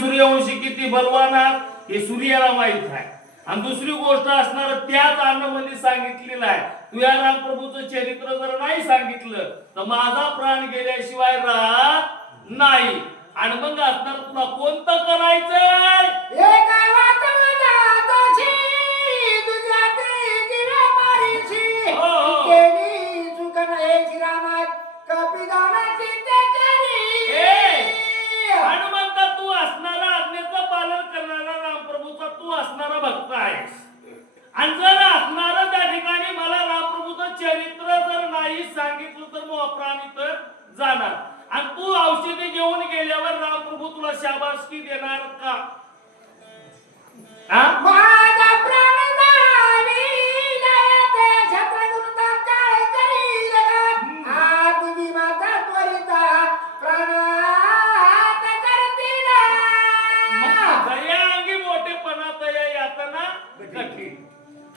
सूर्यवंशी किती बलवान हे सूर्याला माहित आहे. आणि दुसरी गोष्ट असणार त्याच अन्नमध्ये सांगितलेलं आहे, तुझ्या रामप्रभूचं चरित्र जर नाही सांगितलं तर माझा प्राण गेल्याशिवाय राहत नाही. आणि मग असणार तुला कोणतं करायचंय? हनुमंता तू असणारा आज्ञेचं पालन करणारा रामप्रभूचा तू असणारा भक्त आहेस. आणि जर असणार त्या ठिकाणी मला रामप्रभूचं चरित्र जर नाही सांगितलं तर मग अपराणित जाणार. आणि तू औषधी घेऊन गेल्यावर रामप्रभू तुला शाबासकी देणार का? माझा प्राण नावी लयते छत्रगुप्ता काय करील आ तुझी माता त्वरिता प्राणात करतील. दया अंगी मोठेपणा दया यातना कठीण.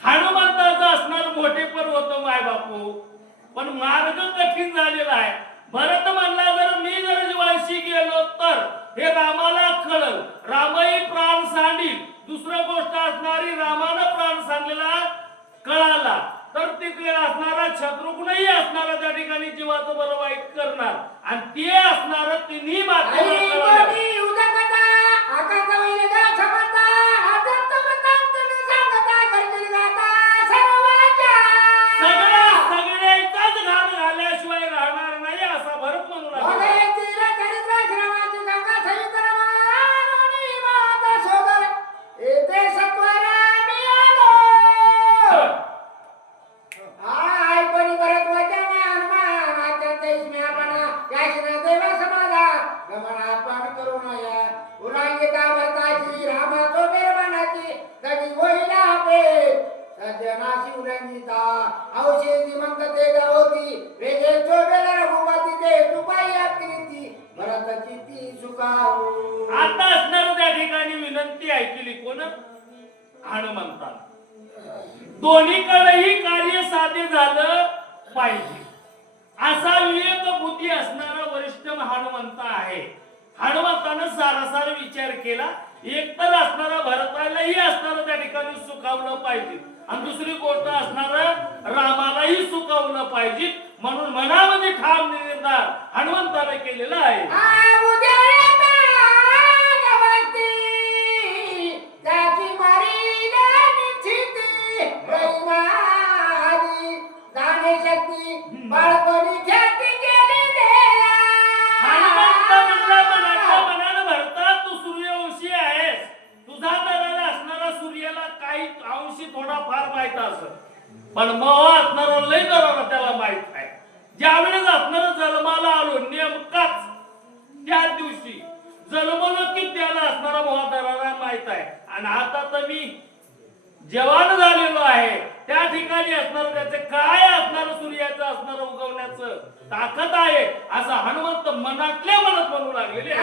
हनुमंताचं असणार मोठेपण होतं माय बापू, पण मार्ग कठीण झालेला आहे. भरत म्हणला जर मी जर जीवाशी गेलो तर हे रामाला कळल, रामही प्राण सांडील. दुसरी गोष्ट असणारी रामानं प्राण सांडलेला कळाला तर तिथे असणारा शत्रुघ्नही असणारा त्या ठिकाणी जीवाचं बरं वाईट करणार. आणि ते असणार तिन्ही सगळ्याचाच घाण झाल्याशिवाय राहणार नाही असा भरत म्हणू लागला. आता असणार त्या ठिकाणी विनंती ऐकली कोण? हनुमंताला. दोन्हीकडेही कार्य साध्य झालं पाहिजे असा विवेक बुद्धी असणारा वरिष्ठ हनुमंत आहे. हनुमंतानं सारासार विचार केला. एक तर असणारा भरतालाही असणारं त्या ठिकाणी सुखावलं पाहिजे आणि दुसरी गोष्ट असणार रामालाही सुखावलं पाहिजे. म्हणून मनामध्ये ठाम निर्धार हनुमंताने केलेला आहे. मनानं भरता तू सूर्यवंशी आहेस, तुझा दराला असणारा सूर्याला काही अंशी थोडाफार माहित असत, पण मग असणारा लय दराला त्याला माहित आहे. ज्यावेळेस असणार जन्माला आलो नेमकाच त्या दिवशी जन्मलो की त्याला असणारा मोहादराला माहित आहे. आणि आता तर मी जवान झालेलो आहे, त्या ठिकाणी असणार त्याचे काय असणार सूर्याचं असणार उगवण्याचं ताकद आहे असं हनुमंत मनातल्या मनात म्हणू लागलेले आहे.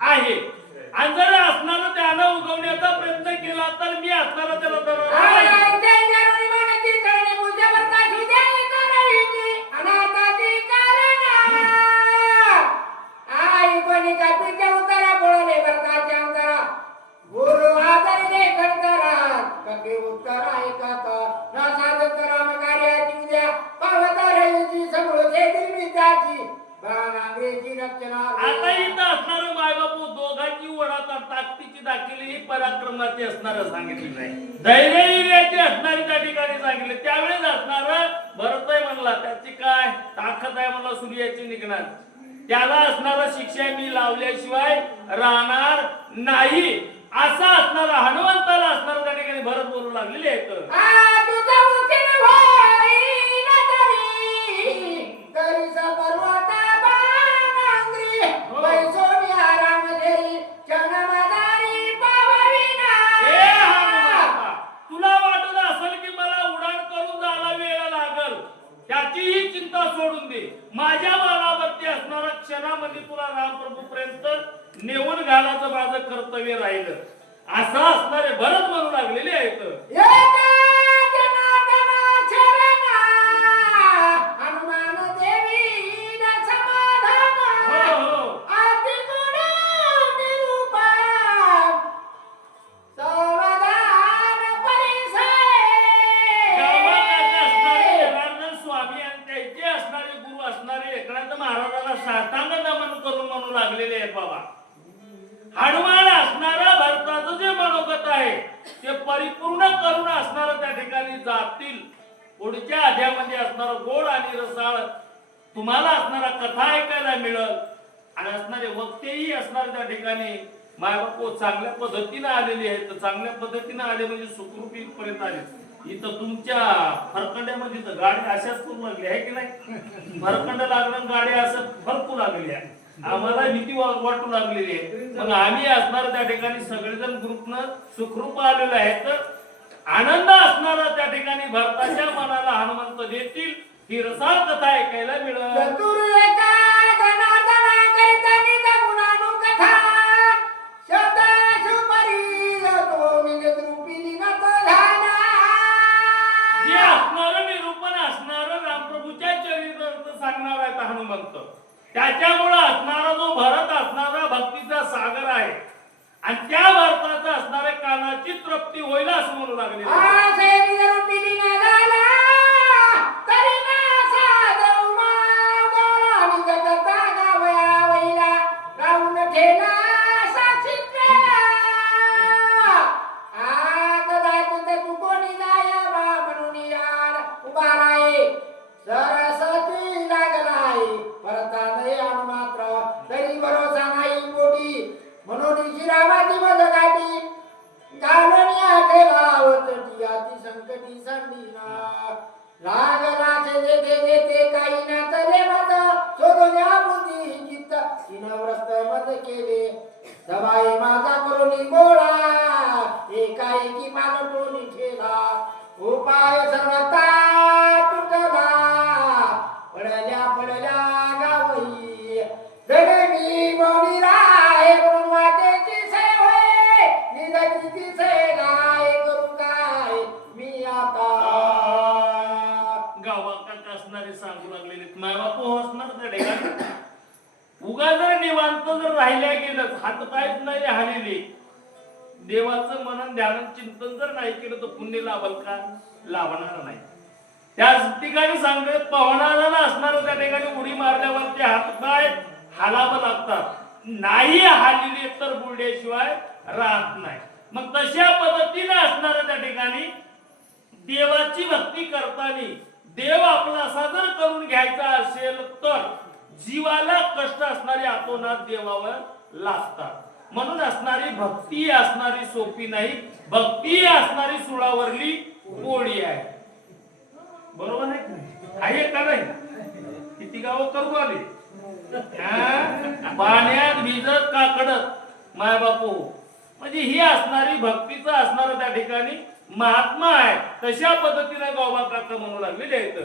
आहे आणि जर असणार त्याला उगवण्याचा प्रयत्न केला तर मी असणार त्याला आता इथं असणार मायबापू दोघांची वडाचा ताकदीची दाखिली ही पराक्रमाची असणार सांगितलेलं आहे. धैर्याची असणारी त्या ठिकाणी सांगितले. त्यावेळेस असणार भरतय म्हणला त्याची काय ताकद आहे मला सूर्याची निघणार, त्याला असणारा शिक्षा मी लावल्याशिवाय राहणार नाही असा असणारा हनुमंताला असणार त्या ठिकाणी भरत बोलू लागलेले आहेत. तुला वाटत असेल की मला उडान करून जायला वेळ लागल, त्याचीही चिंता सोडून दे. माझ्या बाळावरती असणारा क्षणामध्ये तुला रामप्रभूपर्यंत नेऊन घालायचं माझं कर्तव्य राहिलं. असं असणारे भरत म्हणू लागलेले आहेत. एका जनार्दन शरणा, हनुमान देवी न समाधान. हो, हो. अति गुण निरूपा, सावधान परिसय. गावात असणारे जनार्दन स्वामी आणि त्यांचे असणारे गुरु असणारे एकनाथ महाराजाला साष्टांग नमन करून म्हणू लागलेले आहेत बाबा. हनुमान असणारा भरताचं जे मनोगत आहे ते परिपूर्ण करून असणारं त्या ठिकाणी जातील. पुढच्या अध्यायामध्ये असणारं गोड आणि रसाळ तुम्हाला असणारा कथा ऐकायला मिळेल आणि असणारे वक्तेही असणार त्या ठिकाणी मायबापू चांगल्या पद्धतीने आलेली आहेत. चांगल्या पद्धतीने आले म्हणजे सुखरूप इथपर्यंत आले. इथं तुमच्या फरकंड्यामध्ये तर गाडी अशाच करू लागली आहे की नाही? फरकंड लागणं गाडी असं फरकू लागली आहे. आम्हाला भीती वाटू लागलेली आहे. मग आम्ही असणार त्या ठिकाणी सगळेजण ग्रुपनं सुखरूप आलेलो आहेत. आनंद असणारा त्या ठिकाणी भरताच्या मनाला हनुमंत देतील ही रसाळ कथा ऐकायला मिळेल. चतुर्वेदा जनार्दनाकरिता निजगुणानुकथा, शब्दाशुपरी तो निजरूपी निगत झाला. जे असणारं निरूपण असणारं रामप्रभूच्या चरित्रार्थ सांगणार आहेत हनुमंत. त्याच्यामुळे असणारा जो भरत असणारा भक्तीचा सागर आहे आणि त्या भरताचा असणाऱ्या कानाची तृप्ती होईल असं म्हणू लागले. आसे निजरूपी निघाला, तरी ना साधव मागोळा निजगता गावया वैला, राहून ठेला साक्षीत्वेला. कदाचित तू कोणी जाय बा म्हणून यार उभा राहे, सरस्वती लागलाय परताने अनुमात्र, तरी भरोसा नाही पोटी. म्हणून शिरावाची मध गाठी घालून आठेलावत टियाती संकटी संडीना. लागलाचे जेथे जेथे काही ना तले मत, शोधण्या बुद्धी चित्त व्रत मत केले. दबाई माझा करून गोळा, एकाएकी मालटून ठेला. उपाय सर्वता तुटला, पडल्या पडल्या गावई. जगमी मौनी राय म्हणून वाटेची सेवे, निजकीची सेगाय करू काय मी आता. गावात असणारे सांगू लागलेले मायबापू असणार त्या ठिकाणी. उगा जर निवांत जर राहिल्या गेलं, हातपायच नाही हालेले, देवाचं मनन ध्यान चिंतन जर नाही केलं तर पुण्य लाभल का? लाभणार नाही. त्याच ठिकाणी सांगते पवनाला असणार त्या ठिकाणी उडी मारल्यावर ते हातपाय हालावं लागतात. नाही हालिले तर बुरड्याशिवाय राहत नाही. मग तशा पद्धतीने असणार त्या ठिकाणी देवाची भक्ती करताना देव आपला असा जर करून घ्यायचा असेल तर जीवाला कष्ट असणारे आतोनात देवावर लागतात. म्हणून असणारी भक्ती असणारी सोपी नाही, भक्ती असणारी सुळावरली पोळी आहे. बरोबर आहे का नाही? किती गावं करू आली पाण्यात भिजत काकडत माय बापू. म्हणजे ही असणारी भक्तीचं असणार त्या ठिकाणी महात्मा आहे. तशा पद्धतीने गावबा काका म्हणू लागलेले आहेत.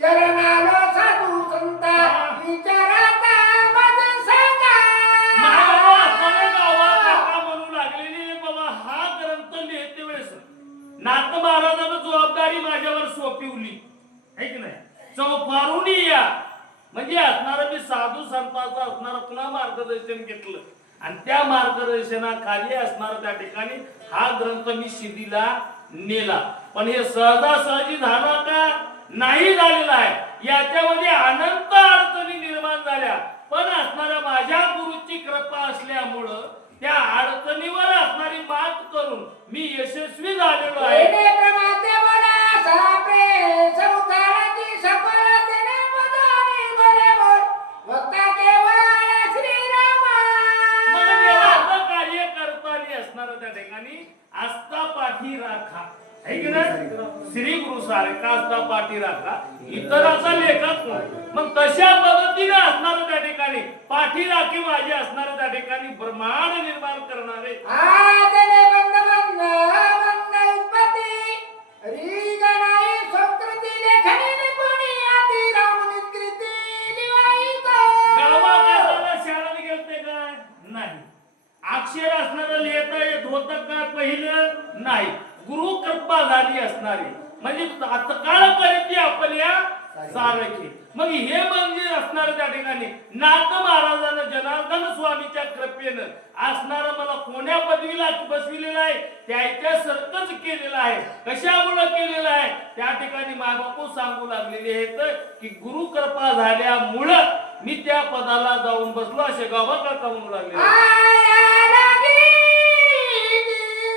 शरणालो साधू संता विचारता मज सांगा. गावा काका म्हणू लागलेली बाबा हा ग्रंथ लिहिते वेळेस नाथ महाराजांना जबाबदारी माझ्यावर सोपवली आहे की नाही? चौफारून या म्हणजे असणारा मी साधू संतांचा असणारा पुन्हा मार्गदर्शन घेतलं आणि त्या मार्गदर्शनाखाली असणार त्या ठिकाणी हा ग्रंथ मी शिदीला नेला. पण हे सहजासहजी झालं का? नाही झालेला आहे. याच्यामध्ये अनंत अडचणी निर्माण झाल्या, पण असणाऱ्या माझ्या गुरुची कृपा असल्यामुळं त्या अडचणीवर असणारी मात करून मी यशस्वी झालेलो आहे. कार्य करताना असणार त्या ठिकाणी आस्था पाठी राखा है की नाही? श्री गुरु सारखा आस्था पाठी राखा, इतराचा लेखक. मग तशा पद्धतीने असणार त्या ठिकाणी पाठी राखी माझी असणार त्या ठिकाणी ब्रह्मांड निर्माण करणारे आदने बंद बंद बंद उत्पत्ती गुरु कृपा झाली असणारी म्हणजे काळपर्यंत आपल्या सारखी. मग हे म्हणजे असणार त्या ठिकाणी नाथ महाराजांना जनार्दन स्वामीच्या कृपेनं असणार मला कोण्या पदवीला बसविलेलं आहे त्याच्या सरकच केलेलं आहे. कशामुळे केलेलं आहे त्या ठिकाणी मायबापू सांगू लागलेले आहेत की गुरु कृपा झाल्यामुळं मी त्या पदाला जाऊन बसलो असे गावा काका म्हणू लागले. आया लागी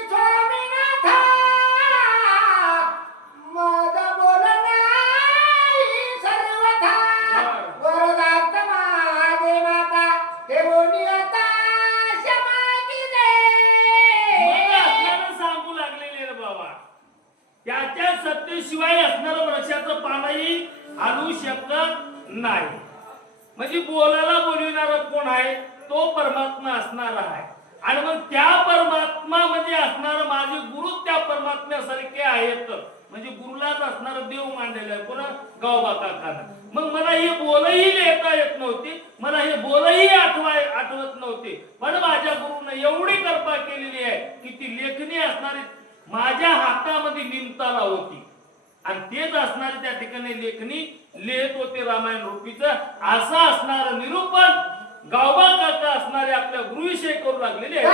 स्वामीनाथा, मद बोलनाई सर्वथा, वरदात महादेव माता देवोनी आता क्षमा केले. मग असणारं सांगू लागलेले रे बाबा त्याच्या सत्तेशिवाय असणारं वृक्षाचं पानही आणू शकत नाही. म्हणजे बोलायला बोलविणारा कोण आहे तो परमात्मा असणारा आहे. आणि मग त्या परमात्मा म्हणजे असणारा माझे गुरु त्या परमात्म्यासारखे आहेत. म्हणजे गुरुलाच असणारा देव मांडलेला आहे कोणा गावबा काकानं. मग मला हे बोलही लिहिता येत नव्हती, मला हे बोलही आठवत नव्हते. पण माझ्या गुरुनं एवढी कृपा केलेली आहे की ती लेखणी असणारी माझ्या हातामध्ये निमताला होती आणि तेच असणारे त्या ठिकाणी लेखणी लिहित होते रामायण रूपीचं. असं असणार निरूपण गावबा काका असणारे आपल्या गुरुविषयी करू लागलेले आहे.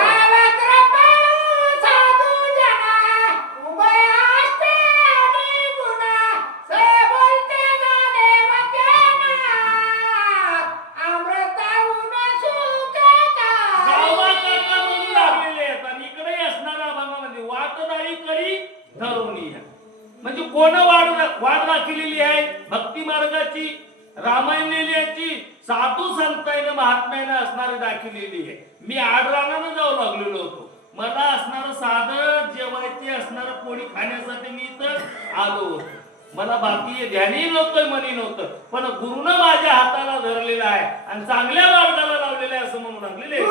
म्हणजे कोण वाट दाखवलेली आहे भक्ती मार्गाची रामायण लिहिल्याची साधू संतांना महात्म्यानं असणारी दाखवलेली आहे. मी आडरानानं जाऊ लागलेलो होतो. मला असणारं साधं जेवायचे असणारं पोळी खाण्यासाठी मी इथं आलो होतो. मला बाकी ध्यानही नव्हतं मनी नव्हतं. पण गुरुनं माझ्या हाताला धरलेला आहे आणि चांगल्या मार्गाला लावलेला आहे असं म्हणून लागलेले.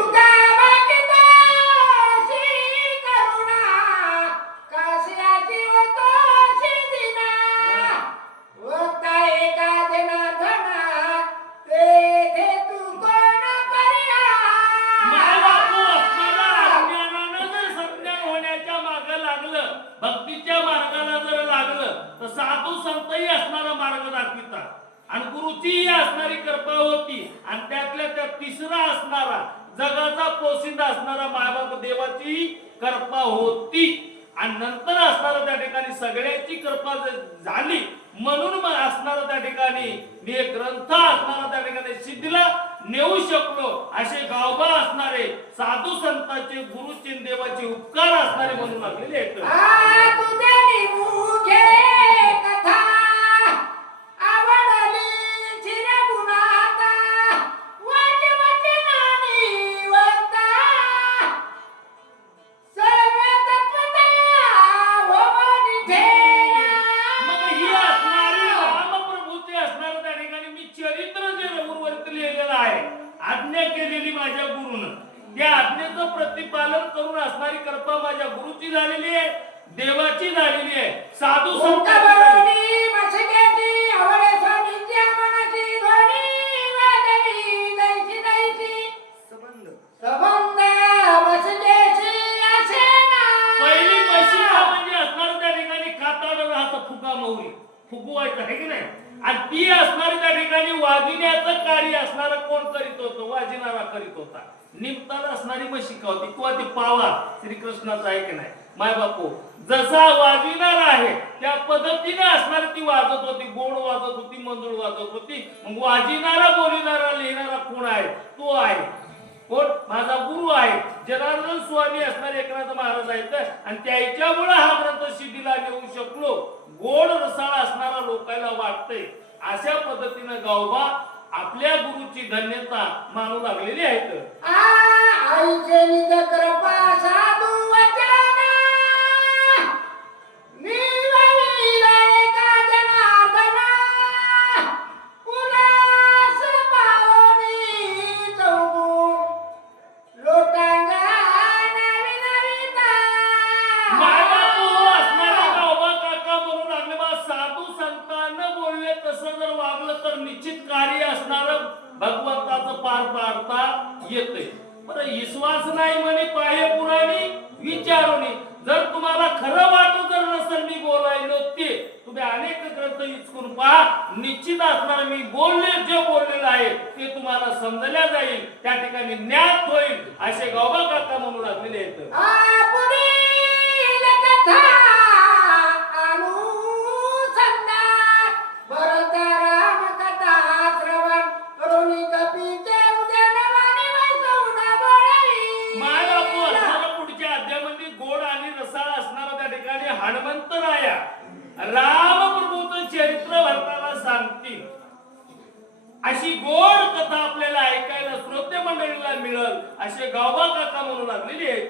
भक्तीच्या मार्गाला जर लागलं तर साधू संतही असणारा मार्ग दाखवितात आणि गुरुचीही असणारी कृपा होती. आणि त्यातल्या त्या तिसरा असणारा जगाचा पोशिंदा असणारा मायबाप देवाची कृपा होती. आणि नंतर असणारा त्या ठिकाणी सगळ्यांची कृपा झाली म्हणून मग असणारा त्या ठिकाणी मी एक ग्रंथ असणारा त्या ठिकाणी सिद्धीला नेऊ शकलो. असे गावबा असणारे साधू संतांचे गुरुचे देवाचे उपकार असणारे म्हणून लागलेले आहेत. आज्ञा केलेली माझ्या गुरुनं त्या आज्ञेचं प्रतिपालन करून असणारी कृपा माझ्या गुरुची झालेली आहे देवाची झालेली आहे. साधू संत पहिली मशिका म्हणजे असणार त्या ठिकाणी खाताना राहतं फुगा मोहरी फुगवायचं आहे की नाही. आणि ती असणारी त्या ठिकाणी वाजिण्याचं कार्य असणारा कोण करीत होतं वाजिणारा करीत होता. निमताला असणारी मशिका होती किंवा ती पावा श्रीकृष्णाचा आहे की नाही. माय बापू जसा वाजिणार आहे त्या पद्धतीने असणारी ती वाजत होती. गोड वाजत होती मंजुळ वाजत होती. मग वाजिणारा बोलणारा लिहिणारा कोण आहे तो आहे कोण माझा गुरु आहे जनार्दन स्वामी असणारे एकनाथ महाराज आहेत. आणि त्याच्यामुळे हा ग्रंथ सिद्धीला नेऊ शकलो. गोड रसाळ असणारा लोकांना वाटतंय अशा पद्धतीने गावबा आपल्या गुरुची धन्यता मानू लागलेली आहेत. निश्चित कार्य असणार भगवंताचं पार पाडता येते. बरं विश्वास नाही म्हणे पाहे पुराणी विचारुनी. जर तुम्हाला खरं वाटत तुम्ही अनेक ग्रंथ इचकून पहा, निश्चित असणार मी जे बोललेलं आहे ते तुम्हाला समजल्या जाईल, त्या ठिकाणी ज्ञात होईल असे गौबा काका म्हणू लागलेले आहेत. पुढील कथा अनुसंधान भरत राम कथा श्रवण करुणी कपीचे उद्यान वाणी वैसवना बोलावी. मायबापू असणारा पुढच्या अध्यामध्ये गोड आणि रसाळ असणारा त्या ठिकाणी हनुमंतराया रामप्रभूचं चरित्र भरताना सांगतील अशी गोड कथा आपल्याला ऐकायला श्रोते मंडळीला मिळेल असे गावबा काका म्हणू लागलेले आहेत.